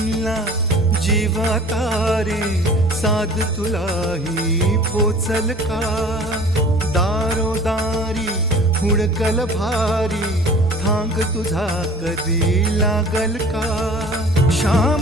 विनला जीवा तारे साध तुलाही पोचल का दारोदारी हुडकल भारी थांग तुझा कधी लागल का श्याम